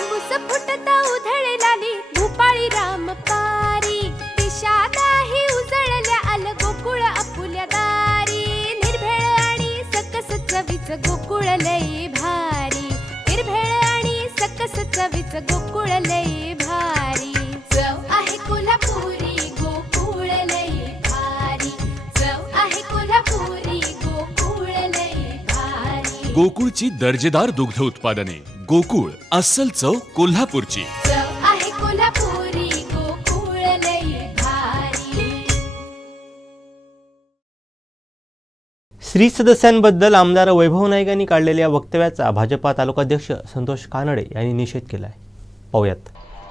तांबूस फुटता उधळलाली भूपाळी रामपारी दिशा नाही उजळल्या आल गोकुळ आपुल्या दारी निर्भेळ आणि सकस चवीच गोकुळ लई भारी निर्भेळ आणि सकस चवीच गोकुळ लई भारी चव आहे कोल्हापुरी गोकुळ लई भारी चव आहे कोल्हापुरी गोकुळ लई भारी गोकुळची दर्जेदार दुग्ध उत्पादने गोकुळ अस्सल चव कोल्हापूरची चव आहे कोल्हापुरी गोकुळ लई भारी स्त्री सदस्यांबद्दल आमदार वैभव नाईक यांनी काढलेल्या वक्तव्याचा भाजपा तालुकाध्यक्ष संतोष कानडे यांनी निषेध केला आहे. पाहूयात.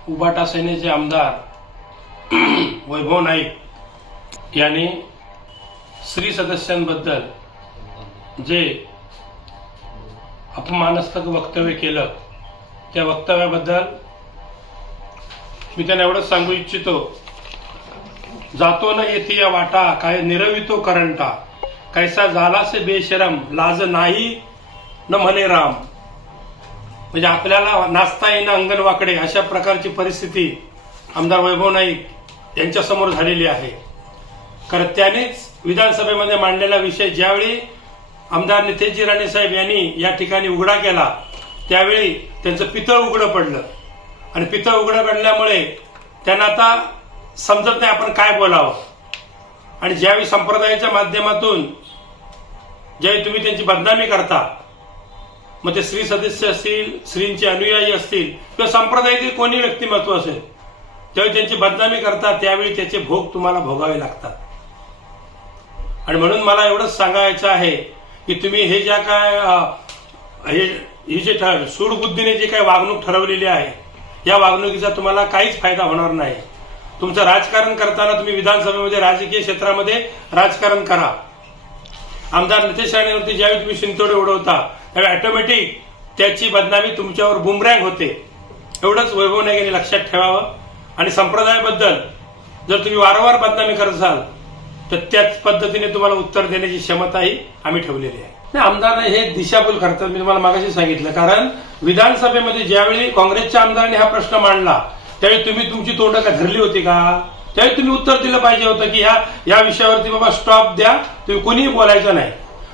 उबाटा सेनेचे आमदार वैभव नाईक यांनी स्त्री सदस्यांबद्दल जे अपमानास्पद वक्तव्य केलं त्या वक्तव्याबद्दल मी त्यांना एवढंच सांगू इच्छितो, जातो न येती या वाटा काय निरवितो करंटा कैसा झाला से बेशरम लाज नाही न म्हणे राम. म्हणजे आपल्याला नाचता येणं अंगणवाकडे अशा प्रकारची परिस्थिती आमदार वैभव नाईक यांच्यासमोर झालेली आहे. कारण त्यानेच विधानसभेमध्ये मांडलेला विषय ज्यावेळी आमदार नितेशजी राणे साहेब यांनी या ठिकाणी उघडा केला त्यावेळी त्यांचं पितळ उघडं पडलं आणि पितळ उघडं पडल्यामुळे त्यांना आता समजत नाही आपण काय बोलावं. आणि ज्यावेळी संप्रदायाच्या माध्यमातून ज्यावेळी तुम्ही त्यांची बदनामी करता, मग ते स्त्री सदस्य असतील, स्त्रींचे अनुयायी असतील किंवा संप्रदायातील कोणी व्यक्तिमत्व असेल, त्यावेळी त्यांची बदनामी करता त्यावेळी त्याचे भोग तुम्हाला भोगावे लागतात. आणि म्हणून मला एवढंच सांगायचं आहे की तुम्ही हे ज्या काय ही जे सूडबुद्धीने जे काही वागणूक ठरवलेली आहे या वागणुकीचा तुम्हाला काहीच फायदा होणार नाही. तुमचं राजकारण करताना तुम्ही विधानसभेमध्ये राजकीय क्षेत्रामध्ये राजकारण करा. आमदार नितेश राणेवरती ज्यावेळी तुम्ही शिंतोडे उडवता त्यावेळी ऑटोमॅटिक त्याची बदनामी तुमच्यावर बुमरँग होते. एवढंच वैभव नाईक यांनी लक्षात ठेवावं. आणि संप्रदायाबद्दल जर तुम्ही वारंवार बदनामी करत असाल तर त्याच पद्धतीने तुम्हाला उत्तर देण्याची क्षमताही आम्ही ठेवलेली आहे. आमदार हे दिशाभूल करतात, मी तुम्हाला मागाशी सांगितलं. कारण विधानसभेमध्ये ज्यावेळी काँग्रेसच्या आमदारांनी हा प्रश्न मांडला त्यावेळी तुम्ही तुमची तोंड का धरली होती का? त्यावेळी तुम्ही उत्तर दिलं पाहिजे होतं की या विषयावरती बाबा स्टॉप द्या, तुम्ही कोणीही बोलायचं नाही.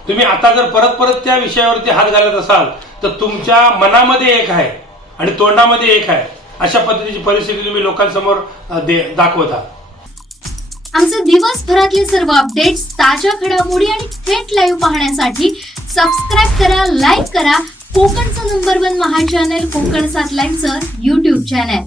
तुम्ही आता जर परत परत त्या विषयावरती हात घालत असाल तर तुमच्या मनामध्ये एक आहे आणि तोंडामध्ये एक आहे, अशा पद्धतीची परिस्थिती तुम्ही लोकांसमोर दाखवता. आमचे दिवसभरातले सर्व अपडेट्स, ताज्या घडामोडी आणि थेट लाईव्ह पाहण्यासाठी सबस्क्राईब करा, लाईक करा कोकणचं नंबर 1 महा चॅनल कोकण 7 लाईव्हचं YouTube चॅनल.